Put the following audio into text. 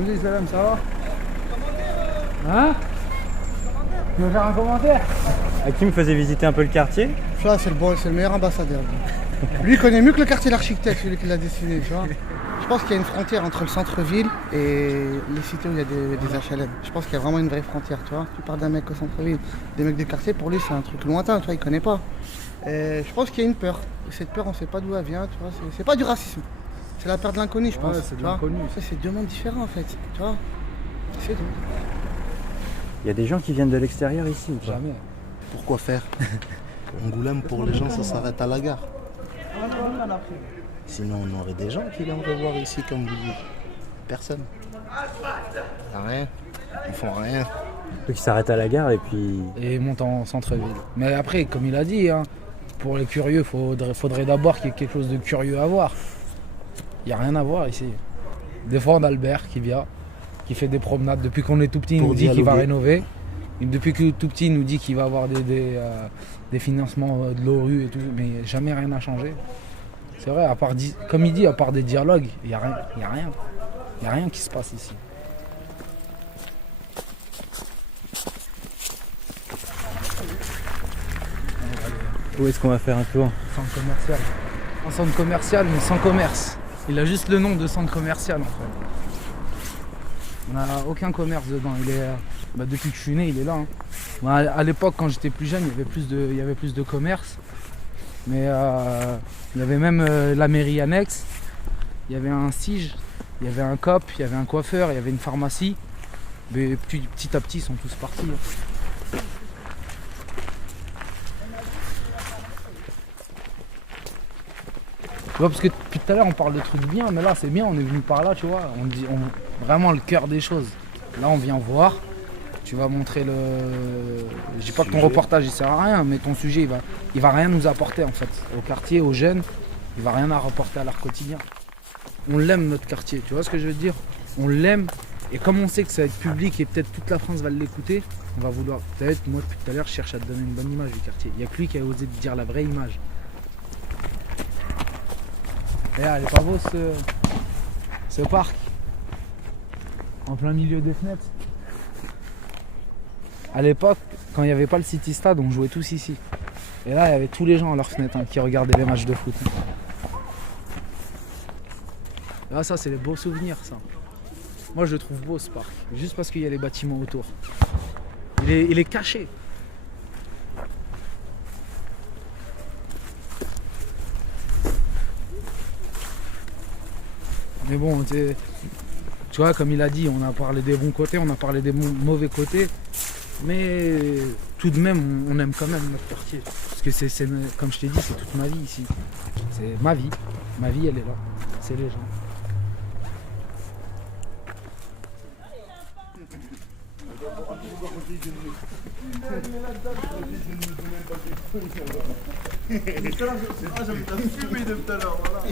Salut Salam, ça va? Hein? Tu veux faire un commentaire? Hakim me faisait visiter un peu le quartier. Ça, c'est le meilleur ambassadeur. Lui, il connaît mieux que le quartier l'architecte, celui qui l'a dessiné, tu vois. Je pense qu'il y a une frontière entre le centre-ville et les cités où il y a des HLM. Je pense qu'il y a vraiment une vraie frontière, tu vois. Tu parles d'un mec au centre-ville, des mecs du quartier, pour lui, c'est un truc lointain, tu vois, il connaît pas. Et je pense qu'il y a une peur. Et cette peur, on sait pas d'où elle vient, tu vois. C'est pas du racisme. C'est la peur de l'inconnu, je pense. Ouais, c'est de l'inconnu. Ça, c'est deux mondes différents, en fait, tu vois. C'est tout. Il y a des gens qui viennent de l'extérieur ici ou pas? Jamais. Pourquoi faire? Angoulême, pour les gens, ça s'arrête à la gare. Sinon, on aurait des gens qui viendraient voir ici, comme vous dites. Personne. Y a rien. Ils font rien. Ceux qui s'arrêtent à la gare et puis... Et monte en centre-ville. Mais après, comme il a dit, hein, pour les curieux, faudrait d'abord qu'il y ait quelque chose de curieux à voir. Il n'y a rien à voir ici. Des fois, on a Albert qui vient, qui fait des promenades. Depuis qu'on est tout petit, il nous dit qu'il va rénover. Et depuis que tout petit, il nous dit qu'il va avoir des financements de l'ORU et tout. Mais jamais rien n'a changé. C'est vrai, à part, comme il dit, à part des dialogues, il n'y a rien. Il n'y a rien qui se passe ici. Où est-ce qu'on va faire un tour? Centre commercial. Un centre commercial, mais sans commerce. Il a juste le nom de centre commercial en fait. On n'a aucun commerce dedans. Il est, depuis que je suis né, il est là. Hein. Moi, à l'époque, quand j'étais plus jeune, il y avait plus de commerce. Mais il y avait même la mairie annexe. Il y avait un SIG, il y avait un COP, il y avait un coiffeur, il y avait une pharmacie. Mais petit à petit, ils sont tous partis. Hein. Tu vois, parce que depuis tout à l'heure on parle de trucs bien, mais là c'est bien, on est venu par là, tu vois, on dit vraiment le cœur des choses. Là on vient voir, tu vas montrer le... Je dis pas que ton reportage il sert à rien, mais ton sujet il va rien nous apporter en fait. Au quartier, aux jeunes, il va rien à rapporter à leur quotidien. On l'aime notre quartier, tu vois ce que je veux dire? On l'aime, et comme on sait que ça va être public et peut-être toute la France va l'écouter, on va vouloir... Peut-être, moi depuis tout à l'heure je cherche à te donner une bonne image du quartier. Il n'y a que lui qui a osé te dire la vraie image. Et là, elle est pas beau ce parc, en plein milieu des fenêtres. À l'époque, quand il n'y avait pas le City Stade, on jouait tous ici. Et là, il y avait tous les gens à leurs fenêtres hein, qui regardaient les matchs de foot. Là, ça, c'est les beaux souvenirs, ça. Moi, je le trouve beau, ce parc, juste parce qu'il y a les bâtiments autour. Il est caché. Mais bon, tu vois, comme il a dit, on a parlé des bons côtés, on a parlé des mauvais côtés. Mais tout de même, on aime quand même notre quartier. Parce que c'est comme je t'ai dit, c'est toute ma vie ici. C'est ma vie. Ma vie, elle est là. C'est les gens. J'aime ta fumée de tout à l'heure, voilà.